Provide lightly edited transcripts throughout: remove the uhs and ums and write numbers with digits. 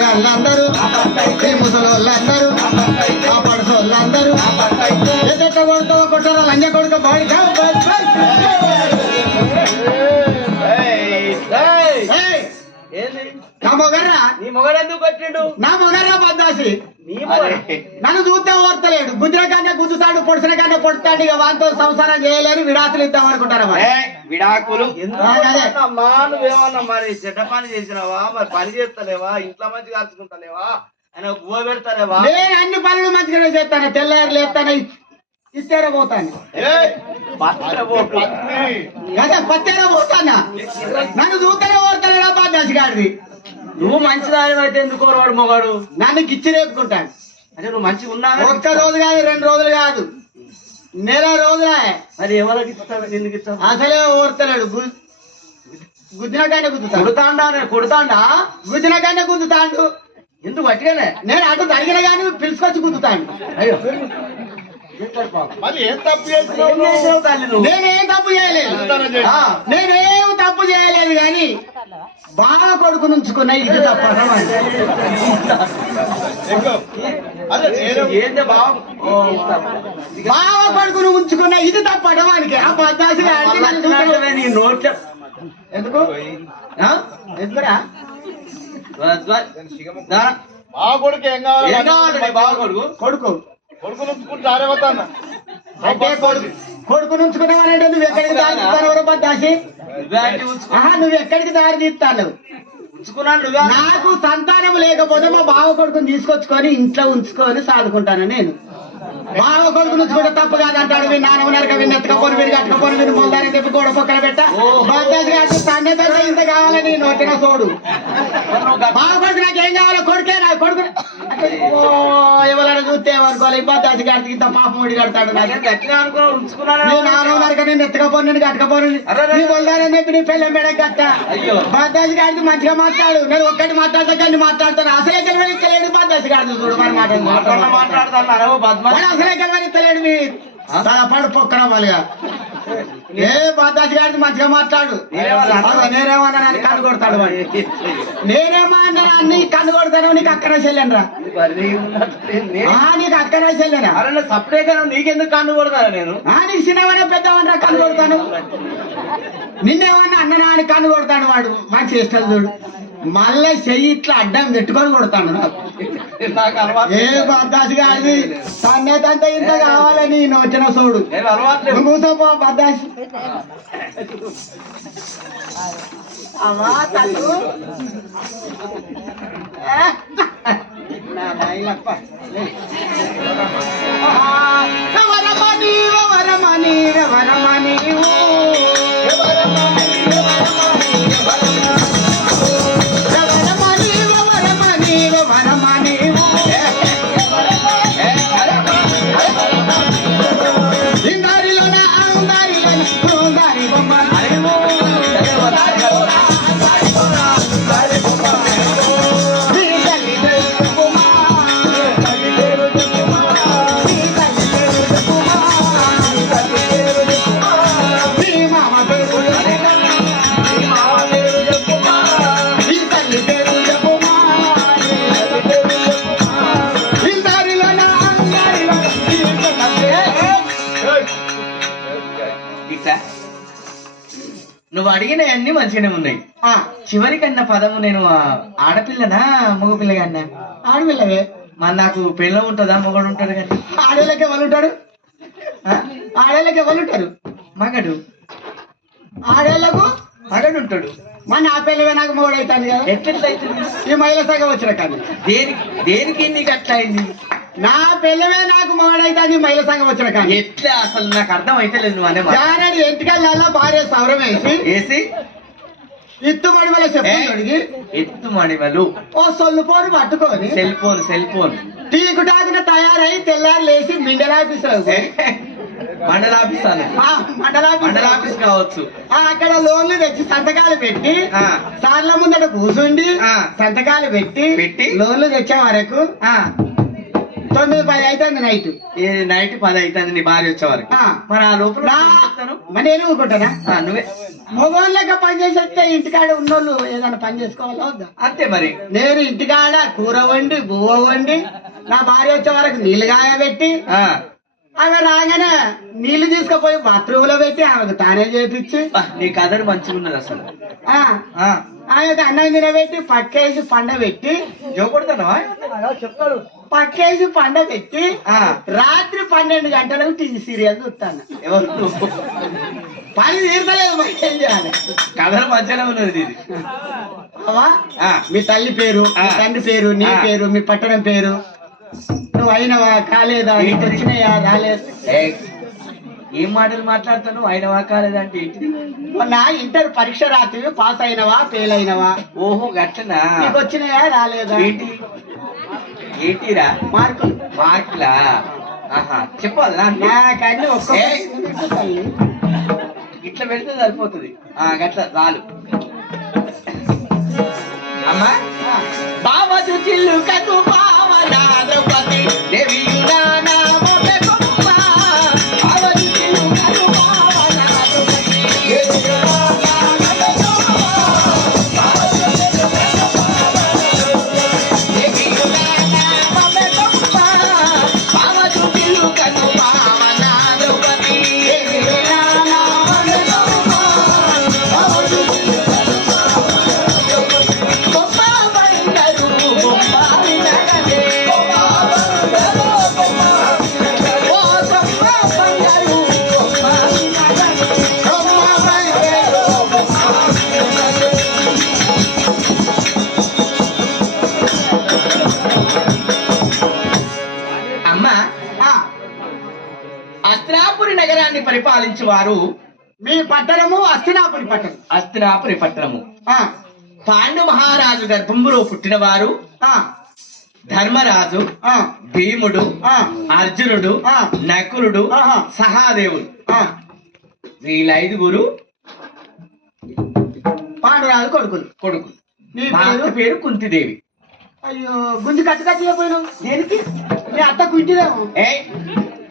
ముసలోళ్ళందరూ ముసలోళ్ళందరూ ఆ పడసోళ్ళందరూ ఎదట కొడుతావు కొట్టరా లంజ కొడుక బాడీ నా మొగర్రా నీ మొగడెందుకు కొట్టిండు? నా మొగర్రా బద్దాసి నన్ను చూస్తే ఓర్తలేడు. గుద్దిన కన్నా గుద్దుతాడు, పొడిసిన కన్నా పొడుతాడు. ఇక వాంతో సంసారం చేయలేని విడాకులు ఇద్దాం అనుకుంటారా? విడాకులు నువ్వేమన్నా మరి చెడ్డ పని చేసినావా? మరి పని చేస్తలేవా? ఇంట్లో మంచి కలుసుకుంటలేవా? ఆయన గువ్వ పెడతారేవా? నేను అన్ని పనులు మంచిగానే చేస్తాను. తెల్లారు లేస్తాను, ఇస్తేరా పోతాను, పత్తేరా పోతానా. నన్ను చూస్తేనే ఓర్తలేడా బద్దాసి గాడిది. నువ్వు మంచిదాని అయితే ఎందుకో వాడు మొగాడు నన్ను గిచ్చి రేపుకుంటాను. అంటే నువ్వు మంచిగా ఉన్నా ఒక్క రోజు కాదు, 2 రోజులు కాదు, నెల రోజులే. మరి ఎవరికి ఇస్తావు? ఎందుకు ఇస్తావు? అసలే ఓర్తలేడు. గుద్దిన కన్నా గుద్దుతాడు. కొడుతాండా? నేను కొడుతాండా? గుద్దిన కన్నా గుద్దుతాడు. ఎందుకు అట్టిగానే? నేను అటు తగిన కానీ పిలుచుకొచ్చి గుద్దుతాడు. అయ్యో నేనేం తప్పు చేయలేదు. నేనేం తప్పు చేయలేదు కానీ బాగా కొడుకు నుంచుకున్నా ఇది తప్ప. బాగా కొడుకును ఉంచుకున్నా ఇది తప్పడం వానికి. ఆ పద్దాసిగా నోట్ల ఎందుకు ఎందుకురా బాగా కొడుకు ఏం కావాలి? బాగా కొడుకు కొడుకు కొడుకు నుంచుకుంటారేమవుతాను అంటే కొడుకు నుంచుకున్నావనంటే నువ్వు ఎక్కడికి దారి తీస్తాను? పద్దాసి నువ్వు ఎక్కడికి దారి తీస్తాను? నాకు సంతానం లేకపోతే మా బావ కొడుకుని తీసుకొచ్చుకొని ఇంట్లో ఉంచుకొని సాదుకుంటాను. నేను బావ కొడుకు నుంచుకుంటే తప్పు కాదంటాడు. మీ నాన్న నరక విని ఎత్తకపోని మీరు కట్టకపోని మీరు మొదలని చెప్పి గోడ పక్కన పెట్ట బద్దాసి గారు తన్నే తల్లి ఇంత కావాలని నొట్టిన సోడు. బావ కొడుకు నాకేం కావాలో కొడుకే నా కొడుకు ఎవరైనా చూస్తే అనుకోవాలి. బద్దాసి గారికి ఇంత పాపం ఒడి కడతాడు. నాన్న నరక నేను ఎత్తకపోని నేను కట్టకపోని నీ మొదలని చెప్పి నీ పెళ్ళం పెడ కట్ట. బద్దాసి గారికి మంచిగా మాట్లాడు. నేను ఒక్కటి మాట్లాడతా కానీ మాట్లాడతాను. అసలే గెలవలేదు బద్దాసి గారి చూడు మరి మాట్లాడుతున్నారు. అసలే గెలవనిస్తలేడు. మీ పడు పొక్కన వాళ్ళుగా ఏ బద్దాసి గారికి మంచిగా మాట్లాడు. నేనేమన్నా అని కన్ను కొడతాడు. నేనేమన్నా అన్ని కన్ను కొడతాను. నీకు అక్కనే చెల్లెనరా? నీకు అక్కనే చెల్లెనా? సపరేట్ గా నీకెందుకు కన్ను కొడతాను? నేను నీకు చిన్నవన్నా పెద్దవన్నా కన్ను కొడతాను. నిన్నేమన్నా అన్ననా అని కన్ను కొడతాడు. వాడు మంచి ఇష్టం చూడు. మళ్ళీ చెయ్యి ఇట్లా అడ్డం పెట్టుకొని కొడతాడు. ఏ బద్దాసి గారి తన్నే తంత ఇంత కావాలని వచ్చిన సోడు. కూసోపో బద్దాసి. అమ్మా తల్లు వరమణి వరమణి వరమణి ఇందారిలో నా అందారిలో దారి బొమ్మ తెలుసా నువ్వు అడిగినవన్నీ మంచిగానే ఉన్నాయి ఆ, చివరికన్నా పదము నేను ఆడపిల్లనా మగపిల్లగా అన్నా ఆడపిల్లవే. మరి నాకు పిల్ల ఉంటుందా మొగడు ఉంటాడు కానీ ఆడేళ్ళకి ఎవరు ఉంటారు? ఆడేళ్ళకి ఎవరు ఉంటారు? మగడు ఆడేళ్లకు మగడు ఉంటాడు మన ఆ పిల్లవే నాకు మూడైతాను కదా. ఎట్లయితుంది ఈ మహిళ సగం వచ్చిన కానీ దేనికి నీకు అట్లా అయింది నా పిల్లవే నాకు మూడైతాను ఈ మహిళ సంఘం వచ్చిన కానీ. ఎట్లా అసలు నాకు అర్థం అయితే లేదు నువ్వు అనే మాట. జానడి ఎంటికల్లా భార్య సౌరం వేసి వేసి ఇత్తుబడి వల్ల చెప్పి ఎత్తు మణిమలు ఓ సొల్లు పోరు పట్టుకొని సెల్ ఫోన్ టీకు టాకున తయారై తెల్లారు లేచి మిండలాఫీసులో మండలాఫీస్ మండలాఫీస్ కావచ్చు అక్కడ లోన్లు తెచ్చి సంతకాలు పెట్టి ఆ. సార్ల ముందట కూర్చుండి ఆ. సంతకాలు పెట్టి పెట్టి లోన్లు తెచ్చే వరకు 9-10 అవుతుంది నైట్. నైట్ 10 అవుతుంది నీ భార్య వచ్చేవారికి మరి ఆ లోపల మరి నేను ఊరుకుంటానా? నువ్వే మగవాళ్ళ లెక్క పని చేసి వస్తే ఇంటికాడ ఉన్నోళ్ళు ఏదైనా పని చేసుకోవాలా వద్దా? అంతే మరి నేను ఇంటికాడ కూర వండి బువ్వ వండి నా భార్య వచ్చే వరకు నీళ్ళు కాయబెట్టి ఆమె రాగానే నీళ్లు తీసుకుపోయి బాత్రూమ్ లో పెట్టి ఆమెకు తానే చేపించి నీ కథలు మంచిగా ఉన్నది అసలు ఆమెకు అన్నం తినబెట్టి పక్కేసి పండబెట్టి జోకొడతావా చెప్తాడు పక్కేసి పండబెట్టి రాత్రి 12 గంటలకు టీవీ సీరియల్ చూస్తాను. ఎవరు పని తీరతలేదు మరి ఏం చేయాలి? కథలు మంచిగానే ఉన్నది ఇది అవా మీ తల్లి పేరు, మీ తండ్రి పేరు, నీ పేరు, మీ పట్టణం పేరు, నువ్వు అయినవా కాలేదా, వచ్చినాయా రాలేదు, ఏం మాటలు మాట్లాడతాను అయినవా కాలేదా అంటే ఏంటిది? మొన్న ఇంటర్ పరీక్ష రాత్రి పాస్ అయినవా ఫెయిల్ అయినవా? ఓహో గట్లనా? నీకు వచ్చినాయా రాలేదా? ఏంటిరా మార్కులా? చెప్పాలా నాకన్నీ ఒక్క ఇట్లా పెడితే సరిపోతుంది గట్ల చాలు. అమ్మా బావజు చిల్లు కదు పావనా ద్రౌపది దేవియునా నామమే గొప్ప బావజు చిల్లు కదు పావనా ద్రౌపది దేవియునా నామమే గొప్ప బావజు చిల్లు కదు పావనా దేవియునా నామమే గొప్ప బావజు చిల్లు కదు పావనా ద్రౌపది దేవియునా నామమే గొప్ప బావజు చిల్లు కదు అస్తినాపురి నగరాన్ని పరిపాలించే వారు మీ పట్టణము అస్తినాపురి పట్టణం. అస్తినాపురి పట్టణము పాండు మహారాజు గర్భంలో పుట్టినవారు ధర్మరాజు, భీముడు, అర్జునుడు, నకులుడు, సహాదేవుడు. వీళ్ళ 5గురు పాండురాజు కొడుకులు. నీ పేరు కుంతిదేవి. అయ్యో గుంజి కట్టుకచ్చిపోయినావు దేనికి? మీ అత్త కుంటిదేమో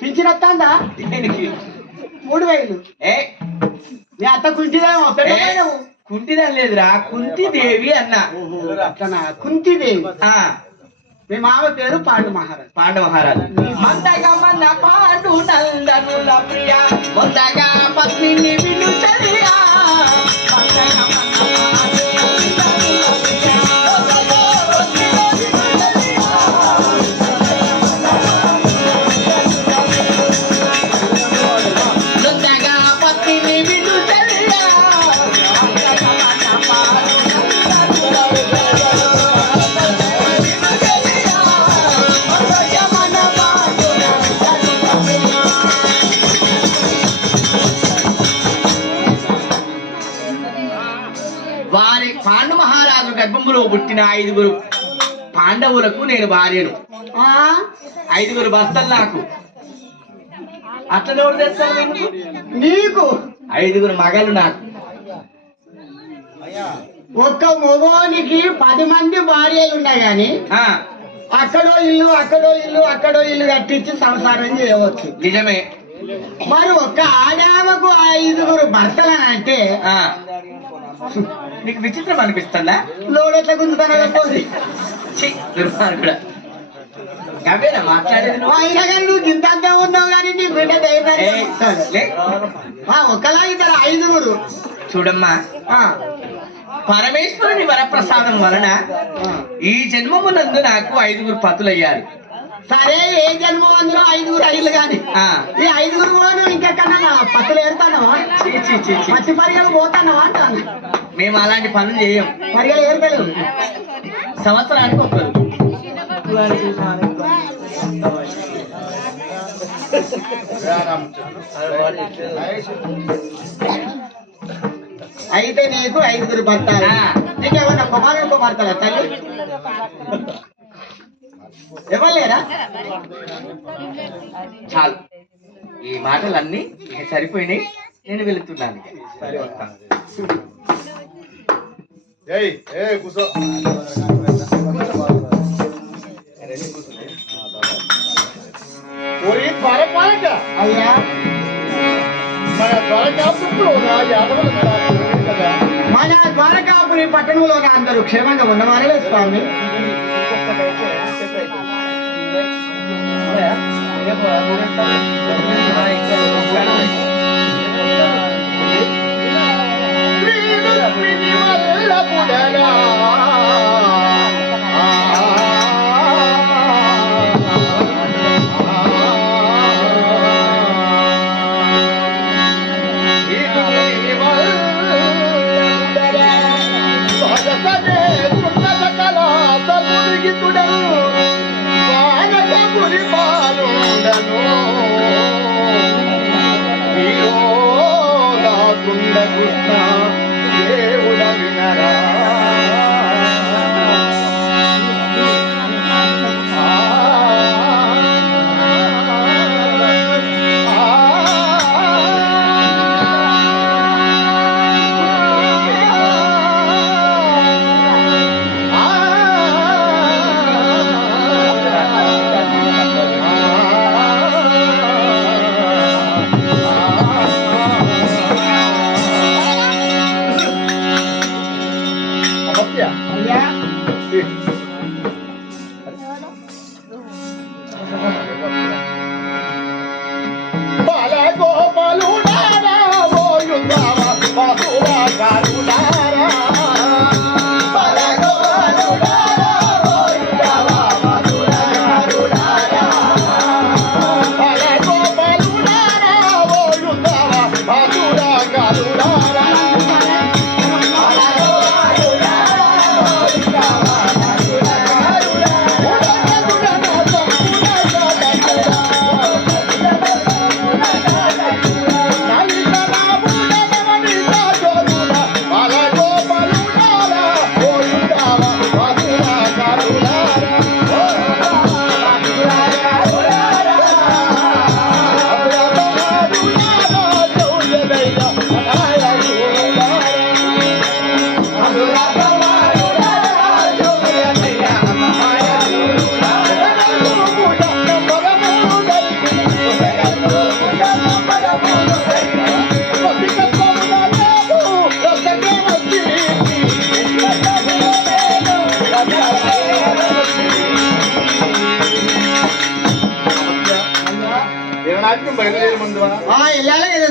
పింఛన్ వస్తుందా? దేనికి? 3000. మీ అత్త కుంటిదేమో పెట్టలేవు. కుంటిదని లేదురా కుంతిదేవి అన్నా. కుంతిదేవి. మీ మామ పేరు పాండు మహారాజు. మందగా మన పాండు నందనుల ప్రియ మందగా పత్నిని వినుచలియా వారి పాండు మహారాజు గర్భంలో పుట్టిన 5గురు పాండవులకు నేను భార్యను. 5గురు భర్తలు నాకు. అట్లా ఎవరు తెస్తారు నీకు? 5గురు మగలు నాకు. ఒక్క మగవానికి 10 మంది భార్యలు ఉన్నాయి గాని అక్కడో ఇల్లు కట్టించి సంసారం చేయవచ్చు. నిజమే. మరి ఒక్క ఆడామకు 5గురు భర్తలు అని అంటే నీకు విచిత్రం అనిపిస్తుందా? లోడెట్లా గుంజుతానే అవేనా మాట్లాడేది నువ్వు? అయినా కానీ నువ్వు ఇంత అంతా ఉన్నావు కానీ నీ బిడ్డ ఒకలా ఇద్దరు 5గురు చూడమ్మా, పరమేశ్వరుని వరప్రసాదం వలన ఈ జన్మమునందు నాకు 5గురు పతులయ్యారు. సరే, ఏ జన్మ అందులో 5గురు అయ్యలు కానీ ఈ 5గురు పోను ఇంకెక్కడన్నా పత్తులు ఏరుతానవా? మట్టి పరిగలు పోతానవా అంటాను. మేము అలాంటి పనులు చేయం. పరిగలు ఏరుతలేవు. సంవత్సరానికి ఒకరు. అయితే నీకు 5గురు భర్తలు. నీకేమన్నా కుమారుడు కుమార్తెలా తల్లి? ఎవరు లేరా? చాలు, ఈ మాటలన్నీ సరిపోయినాయి. నేను వెళుతున్నాను. అయ్యా, మన ద్వారకాపురి పట్టణంలో అందరూ క్షేమంగా ఉన్నవారే స్వామి.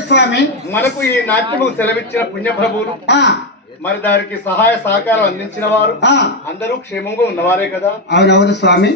స్వామి, మనకు ఈ నాట్యము సెలవిచ్చిన పుణ్యప్రభువులు మరి దానికి సహాయ సహకారం అందించిన వారు అందరూ క్షేమంగా ఉన్నవారే కదా? అవునవును స్వామి.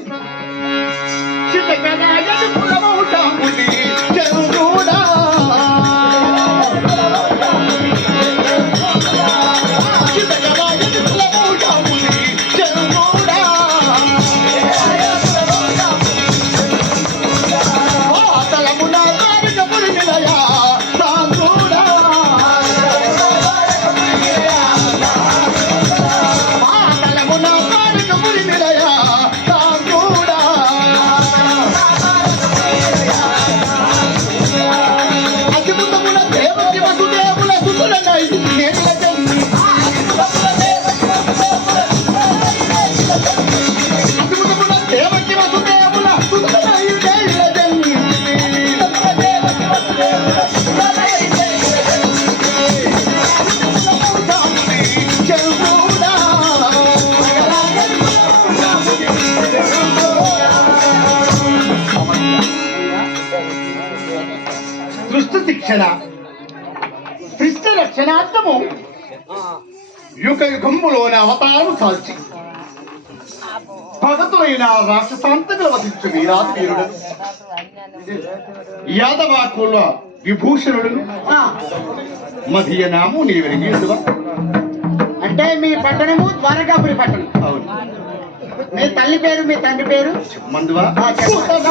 శిక్షణ శిష్ట రక్షణార్థము యుగ యుగంబులోని అవతారము చాల్చి భగతులైన రాక్షసాంతకులు వధించు వీరాది వీరుడు యాదవ కుల విభూషణుడు మధియ నాము నీవెరిగియుడువా? అంటే మీ పట్టణము ద్వారకాపురి పట్టణం. అవును. మీ తల్లి పేరు మీ తండ్రి పేరు మందువా? చెప్పండి.